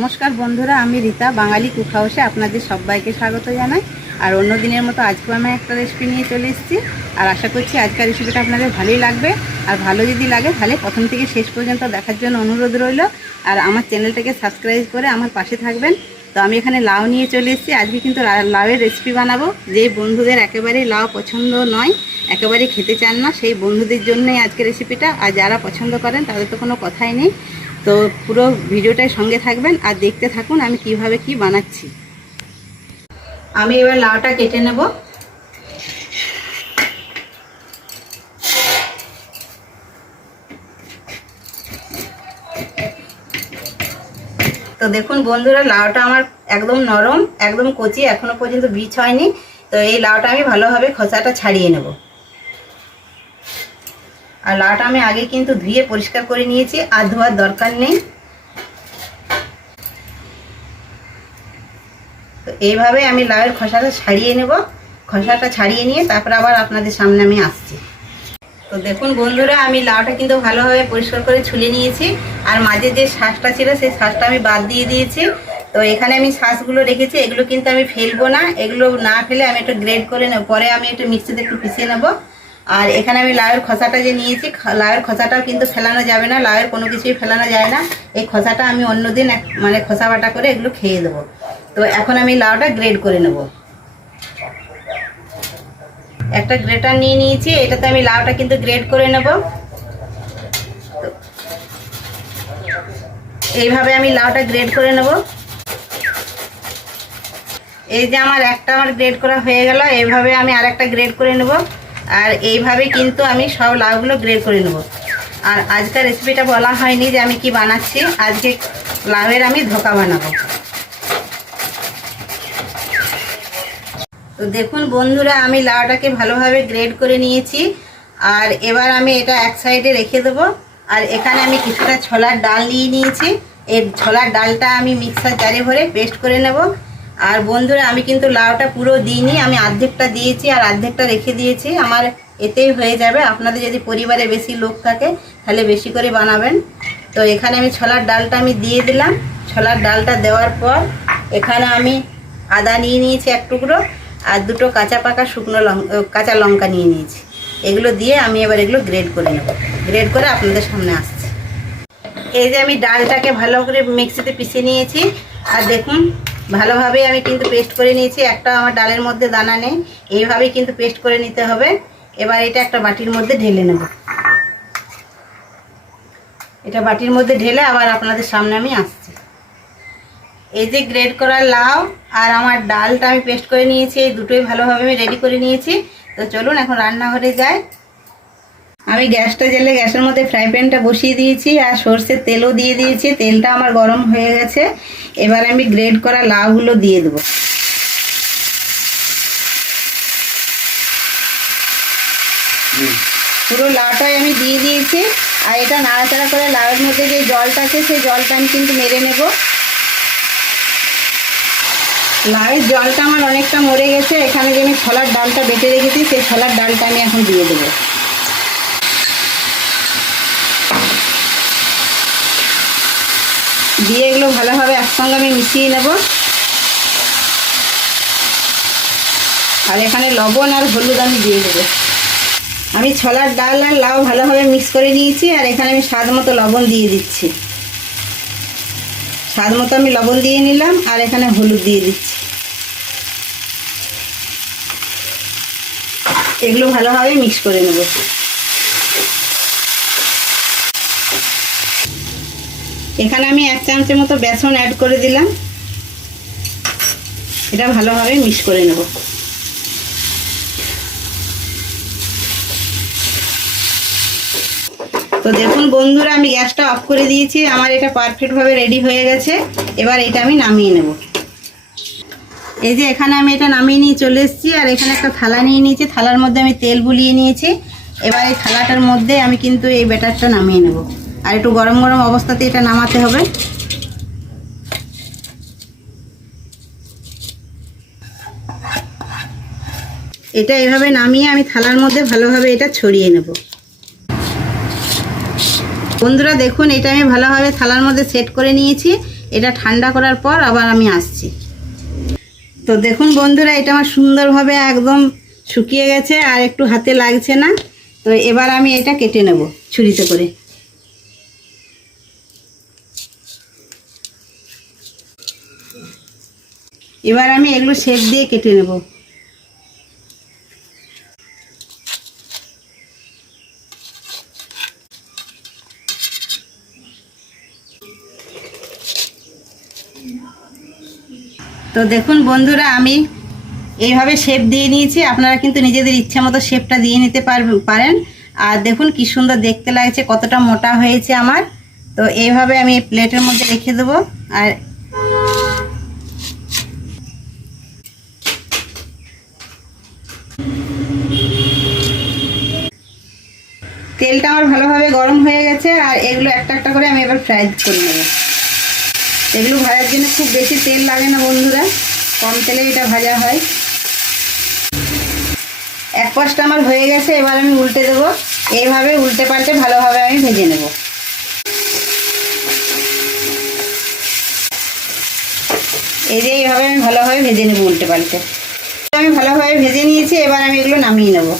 নমস্কার বন্ধুরা, আমি রীতা বাঙালি কুক হাউসে আপনাদের সবাইকে স্বাগত জানাই। আর অন্য দিনের মতো আজকেও আমি একটা রেসিপি নিয়ে চলে এসেছি। আর আশা করছি আজকের রেসিপিটা আপনাদের ভালোই লাগবে। আর ভালো যদি লাগে তাহলে প্রথম থেকে শেষ পর্যন্ত দেখার জন্য অনুরোধ রইল। আর আমার চ্যানেলটাকে সাবস্ক্রাইব করে আমার পাশে থাকবেন। তো আমি এখানে লাউ নিয়ে চলে এসেছি। আজকে কিন্তু লাউয়ের রেসিপি বানাবো। যে বন্ধুদের একেবারেই লাউ পছন্দ নয়, একেবারেই খেতে চান না, সেই বন্ধুদের জন্যই আজকের রেসিপিটা। আর যারা পছন্দ করেন তাদের তো কোনো কথাই নেই। তো পুরো ভিডিওটার সঙ্গে থাকবেন আর দেখতে থাকুন আমি কিভাবে কি বানাচ্ছি। আমি এবার লাউটা কেটে নেব। তো দেখুন বন্ধুরা, লাউটা আমার একদম নরম, একদম কচি, এখনো পর্যন্ত বীজ হয়নি। তো এই লাউটা আমি ভালোভাবে খোসাটা ছাড়িয়ে নেব। আর লাউটা আমি আগে কিন্তু ধুয়ে পরিষ্কার করে নিয়েছি, আর ধোয়ার দরকার নেই। তো এইভাবে আমি লাউয়ের খোসাটা ছাড়িয়ে নেব। খোসাটা ছাড়িয়ে নিয়ে তারপর আবার আপনাদের সামনে আমি আসছি। তো দেখুন বন্ধুরা, আমি লাউটা কিন্তু ভালোভাবে পরিষ্কার করে ছুলে নিয়েছি। আর মাঝে যে শাঁসটা ছিল সেই শাঁসটা আমি বাদ দিয়ে দিয়েছি। তো এখানে আমি শাঁসগুলো রেখেছি, এগুলো কিন্তু আমি ফেলবো না। এগুলো না ফেলে আমি একটু গ্রেড করে নেব, পরে আমি একটু মিক্সিতে একটু পিষিয়ে নেব। আর এখানে আমি লাউয়ের খোসাটা যে নিয়েছি, লাউয়ের খোসাটাও কিন্তু ফেলানো যাবে না, লাউয়ের কোনো কিছুই ফেলানো যায় না। এই খোসাটা আমি অন্যদিন মানে খোসা বাটা করে এগুলো খেয়ে দেবো। তো এখন আমি লাউটা গ্রেড করে নেব। একটা গ্রেটার নিয়ে নিয়েছি, এটাতে আমি লাউটা কিন্তু গ্রেড করে নেব। এইভাবে আমি লাউটা গ্রেড করে নেব। এই যে আমার গ্রেড করা হয়ে গেল। এইভাবে আমি আরেকটা গ্রেড করে নেব। আর এইভাবে কিন্তু আমি সব লাউগুলো গ্রেড করে নেব। আর আজকের রেসিপিটা বলা হয়নি যে আমি কি বানাচ্ছি। আজকে লাউয়ের আমি ধোকা বানাবো। তো দেখুন বন্ধুরা, আমি লাউটাকে ভালোভাবে গ্রেড করে নিয়েছি। আর এবার আমি এটা এক সাইডে রেখে দেবো। আর এখানে আমি কিছুটা ছোলার ডাল নিয়ে নিয়েছি। এই ছোলার ডালটা আমি মিক্সার জারে ভরে পেস্ট করে নেব। আর বন্ধুরা, আমি কিন্তু লাউটা পুরো দিইনি, আমি অর্ধেকটা দিয়েছি আর অর্ধেকটা রেখে দিয়েছি। আমার এতেই হয়ে যাবে। আপনাদের যদি পরিবারে বেশি লোক থাকে তাহলে বেশি করে বানাবেন। তো এখানে আমি ছোলার ডালটা আমি দিয়ে দিলাম। ছোলার ডালটা দেওয়ার পর এখানে আমি আদা নিয়ে নিয়েছি এক টুকরো, আর দুটো কাঁচা পাকা কাঁচা লঙ্কা নিয়ে নিয়েছি। এগুলো দিয়ে আমি এবার এগুলো গ্রেড করে নেব। গ্রেড করে আপনাদের সামনে আসছি। এই যে আমি ডালটাকে ভালো করে মিক্সিতে পিষে নিয়েছি। আর দেখুন ভালোভাবে আমি কিন্তু পেস্ট করে নিয়েছি। একটা আমার ডালের মধ্যে দানা নেই। এইভাবেই কিন্তু পেস্ট করে নিতে হবে। এবার এটা একটা বাটির মধ্যে ঢেলে নেব। এটা বাটির মধ্যে ঢেলে আবার আপনাদের সামনে আমি আসছি। এই যে গ্রেড করা লাউ আর আমার ডালটা আমি পেস্ট করে নিয়েছি, এই দুটোই ভালোভাবে আমি রেডি করে নিয়েছি। তো চলুন এখন রান্নাঘরে যাই। আমি গ্যাসটা জ্বেলে গ্যাসের মধ্যে ফ্রাই প্যানটা বসিয়ে দিয়েছি আর সরষের তেলও দিয়ে দিয়েছি। তেলটা আমার গরম হয়ে গেছে। এবার আমি গ্রেড করা লাউগুলো দিয়ে দেবো। পুরো লাউটাই আমি দিয়ে দিয়েছি। আর এটা নাড়াচাড়া করে লাউয়ের মধ্যে যে জলটা আছে সেই জলটা আমি কিন্তু মেরে নেব। লাউয়ের জলটা আমার অনেকটা মরে গেছে। এখানে যে আমি ছোলার ডালটা বেটে রেখেছি সেই ছোলার ডালটা আমি এখন দিয়ে দেবো। দিয়ে এগুলো ভালোভাবে একসঙ্গে আমি মিশিয়ে নেব। আর এখানে লবণ আর হলুদ আমি দিয়ে দেবো। আমি ছোলার ডাল আর লাউ ভালোভাবে মিক্স করে নিয়েছি। আর এখানে আমি স্বাদ মতো লবণ দিয়ে দিচ্ছি। স্বাদ মতো আমি লবণ দিয়ে নিলাম আর এখানে হলুদ দিয়ে দিচ্ছি। এগুলো ভালোভাবে মিক্স করে নেব। এখানে আমি 1 চামচের মতো বেসন অ্যাড করে দিলাম। এটা ভালোভাবে মিক্স করে নেব। তো দেখুন বন্ধুরা, আমি গ্যাসটা অফ করে দিয়েছি। আমার এটা পারফেক্টভাবে রেডি হয়ে গেছে। এবার এটা আমি নামিয়ে নেব। এই যে এখানে আমি এটা নামিয়ে নিয়ে চলে এসেছি। আর এখানে একটা থালা নিয়ে নিয়েছি, থালার মধ্যে আমি তেল বুলিয়ে নিয়েছি। এবার এই থালাটার মধ্যে আমি কিন্তু এই ব্যাটারটা নামিয়ে নেব। আর একটু গরম গরম অবস্থাতে এটা নামাতে হবে। এটা এভাবে নামিয়ে আমি থালার মধ্যে ভালোভাবে এটা ছড়িয়ে নেব। বন্ধুরা দেখুন, এটা আমি ভালোভাবে থালার মধ্যে সেট করে নিয়েছি। এটা ঠান্ডা করার পর আবার আমি আসছি। তো দেখুন বন্ধুরা, এটা আমার সুন্দরভাবে একদম শুকিয়ে গেছে আর একটু হাতে লাগছে না। তো এবার আমি এটা কেটে নেব ছুরিতে করে। এবার আমি এগুলো শেপ দিয়ে কেটে নেব। তো দেখুন বন্ধুরা, আমি এইভাবে শেপ দিয়ে নিয়েছি। আপনারা কিন্তু নিজেদের ইচ্ছা মতো শেপটা দিয়ে নিতে পারেন। আর দেখুন কি সুন্দর দেখতে লাগছে, কতটা মোটা হয়েছে আমার। তো এইভাবে আমি প্লেটের মধ্যে রেখে দেবো। আর তেলটা আমার ভালোভাবে গরম হয়ে গেছে। আর এগুলো একটা একটা করে আমি এবার ফ্রাই করে নেব। এগুলো ভাজার জন্য খুব বেশি তেল লাগে না বন্ধুরা, কম তেলে এটা ভাজা হয়। এক পাশটা আমার হয়ে গেছে, এবার আমি উল্টে দেবো। এইভাবে উল্টে পাল্টে ভালোভাবে আমি ভেজে নেব। এই যে এইভাবে আমি ভালোভাবে ভেজে নেব উল্টে পাল্টে। আমি ভালোভাবে ভেজে নিয়েছি, এবার আমি এগুলো নামিয়ে নেব।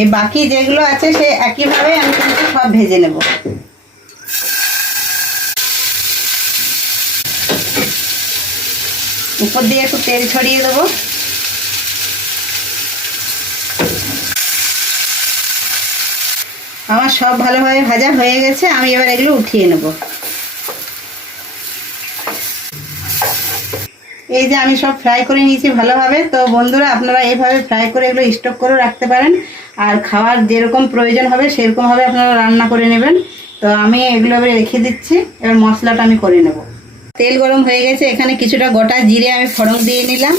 এই বাকি যেগুলো আছে সে একইভাবে আমি কিন্তু সব ভেজে নেব। উপর দিয়ে একটু তেল ছড়িয়ে দেবো। আমার সব ভালোভাবে ভাজা হয়ে গেছে, আমি এবার এগুলো উঠিয়ে নেব। এই যে আমি সব ফ্রাই করে নিয়েছি ভালোভাবে। তো বন্ধুরা, আপনারা এইভাবে ফ্রাই করে এগুলো স্টক করে রাখতে পারেন। আর খাওয়ার যেরকম প্রয়োজন হবে সেরকমভাবে আপনারা রান্না করে নেবেন। তো আমি এগুলো এবার রেখে দিচ্ছি। এবার মশলাটা আমি করে নেব। তেল গরম হয়ে গেছে, এখানে কিছুটা গোটা জিরে আমি ফোড়ন দিয়ে নিলাম।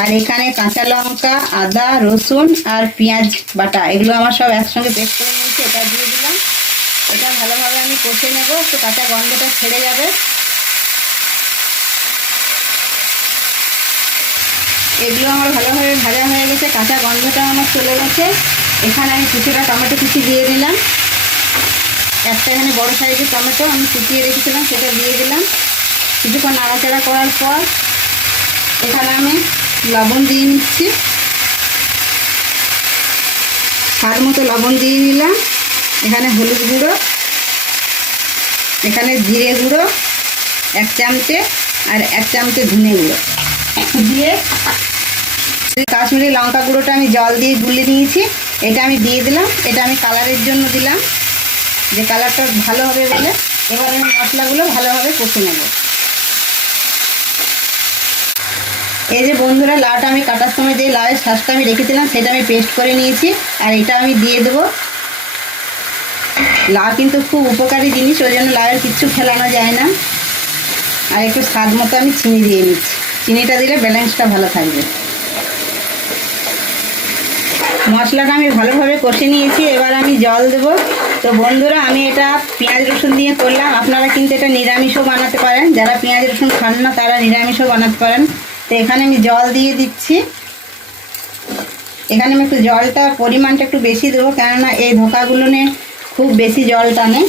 আর এখানে কাঁচা লঙ্কা, আদা, রসুন আর পেঁয়াজ বাটা, এগুলো আমার সব একসঙ্গে পেস্ট করে নিয়েছি, এটা দিয়ে দিলাম। এটা ভালোভাবে আমি কষে নেব, একটু কাঁচা গন্ধটা ছেড়ে যাবে। এগুলো আমার ভালোভাবে ভাজা হয়ে গেছে, কাঁচা গন্ধটা আমার চলে গেছে। এখানে আমি কিছুটা টমেটো কুচি দিয়ে দিলাম। একটা এখানে বড় সাইজের টমেটো আমি কুচিয়ে রেখেছিলাম, সেটা দিয়ে দিলাম। কিছুক্ষণ নাড়াচাড়া করার পর এখানে আমি লবণ দিয়ে নিচ্ছি। স্বাদ মতো লবণ দিয়ে নিলাম। এখানে হলুদ গুঁড়ো, এখানে জিরে গুঁড়ো 1 চামচে আর 1 চামচে ধনে গুঁড়ো দিয়ে, কাশ্মীরি লঙ্কা গুঁড়োটা আমি জল দিয়ে গুলিয়ে নিয়েছি, এটা আমি দিয়ে দিলাম। এটা আমি কালারের জন্য দিলাম, যে কালারটা ভালো হবে বলে। এবার আমি মশলাগুলো ভালোভাবে কষে নেব। এই যে বন্ধুরা, লাউটা আমি কাটার সময় যে লাউয়ের শাঁসটা আমি রেখেছিলাম সেটা আমি পেস্ট করে নিয়েছি, আর এটা আমি দিয়ে দেবো। লাউ কিন্তু খুব উপকারী জিনিস, ওই জন্য লাউয়ের কিচ্ছু ফেলানো যায় না। আর একটু স্বাদ মতো আমি চিনি দিয়ে নিচ্ছি, চিনিটা দিলে ব্যালেন্সটা ভালো থাকবে। মশলাটা আমি ভালোভাবে কষে নিয়েছি, এবার আমি জল দেবো। তো বন্ধুরা, আমি এটা পেঁয়াজ রসুন দিয়ে করলাম। আপনারা কিন্তু এটা নিরামিষও বানাতে পারেন, যারা পেঁয়াজ রসুন খান না তারা নিরামিষও বানাতে পারেন। তো এখানে আমি জল দিয়ে দিচ্ছি। এখানে আমি একটু জলটা পরিমাণটা একটু বেশি দেবো, কেননা এই ধোকাগুলো নিয়ে খুব বেশি জল টানে।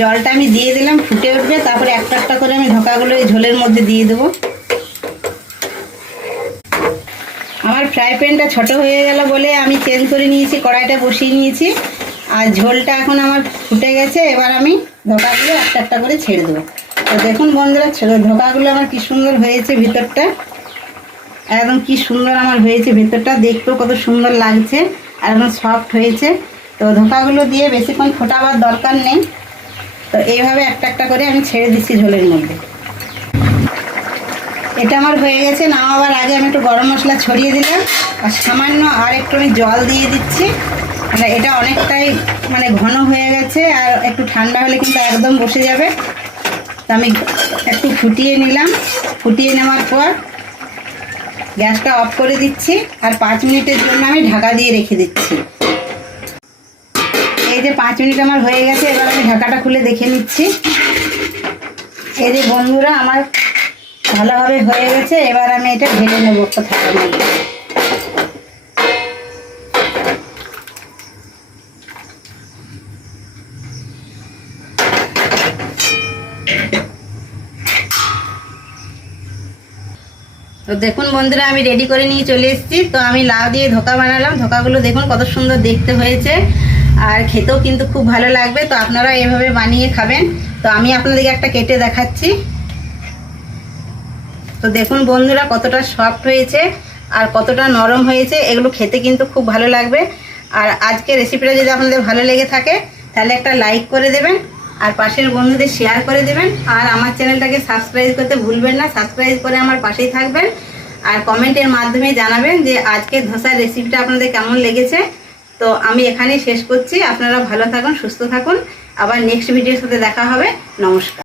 জলটা আমি দিয়ে দিলাম, ফুটে উঠবে, তারপরে একটা একটা করে আমি ধোকাগুলো এই ঝোলের মধ্যে দিয়ে দেবো। আমার ফ্রাই প্যানটা ছোট হয়ে গেল বলে আমি চেঞ্জ করে নিয়েছি, কড়াইটা বসিয়ে নিয়েছি। আর ঝোলটা এখন আমার ফুটে গেছে, এবার আমি ধোকাগুলো একটা একটা করে ছেড়ে দেবো। তো দেখুন বন্ধুরা, ধোকাগুলো আমার কি সুন্দর হয়েছে, ভিতরটা একদম কি সুন্দর আমার হয়েছে, ভিতরটা দেখতেও কত সুন্দর লাগছে আর একদম সফট হয়েছে। তো ধোকাগুলো দিয়ে বেশিক্ষণ ফোটাবার দরকার নেই। তো এইভাবে একটা একটা করে আমি ছেড়ে দিচ্ছি ঝোলের মধ্যে। এটা আমার হয়ে গেছে। নামাবার আগে আমি একটু গরম মশলা ছড়িয়ে দিলাম, আর সামান্য আর একটু আমি জল দিয়ে দিচ্ছি। মানে এটা অনেকটাই ঘন হয়ে গেছে, আর একটু ঠান্ডা হলে কিন্তু একদম বসে যাবে। তো আমি একটু ফুটিয়ে নিলাম। ফুটিয়ে নেওয়ার পর গ্যাসটা অফ করে দিচ্ছি, আর 5 মিনিটের জন্য আমি ঢাকা দিয়ে রেখে দিচ্ছি। এই এই যে 5 মিনিট আমার হয়ে গেছে, এবার আমি ঢাকাটা খুলে দেখে নিচ্ছি। এই যে বন্ধুরা আমার ভালোভাবে হয়ে গেছে, এবার আমি এটা ঢেলে নেবো থাকার মধ্যে। তো দেখুন বন্ধুরা, আমি রেডি করে নিয়ে চলে এসেছি। তো আমি লাউ দিয়ে ধোকা বানালাম। ধোকাগুলো দেখুন কত সুন্দর দেখতে হয়েছে, আর খেতেও কিন্তু খুব ভালো লাগবে। তো আপনারা এভাবে বানিয়ে খাবেন। তো আমি আপনাদেরকে একটা কেটে দেখাচ্ছি। তো দেখুন বন্ধুরা কতটা সফট হয়েছে আর কতটা নরম হয়েছে, এগুলো খেতে কিন্তু খুব ভালো লাগবে। আর আজকে রেসিপিটা যদি আপনাদের ভালো লেগে থাকে তাহলে একটা লাইক করে দেবেন, আর পাশের বন্ধুদের শেয়ার করে দেবেন, আর আমার চ্যানেলটাকে সাবস্ক্রাইব করতে ভুলবেন না। সাবস্ক্রাইব করে আমার পাশেই থাকবেন, আর কমেন্টের মাধ্যমে জানাবেন যে আজকের ধোসার রেসিপিটা আপনাদের কেমন লেগেছে। তো আমি এখানেই শেষ করছি। আপনারা ভালো থাকুন, সুস্থ থাকুন। আবার নেক্সট ভিডিওর সাথে দেখা হবে। নমস্কার।